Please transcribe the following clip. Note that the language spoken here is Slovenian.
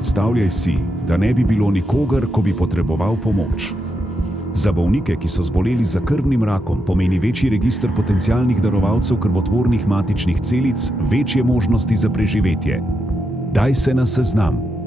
Predstavljaj si, da ne bi bilo nikogar, ko bi potreboval pomoč. Za bolnike, ki so zboleli za krvnim rakom, pomeni večji register potencialnih darovalcev krvotvornih matičnih celic večje možnosti za preživetje. Daj se na seznam.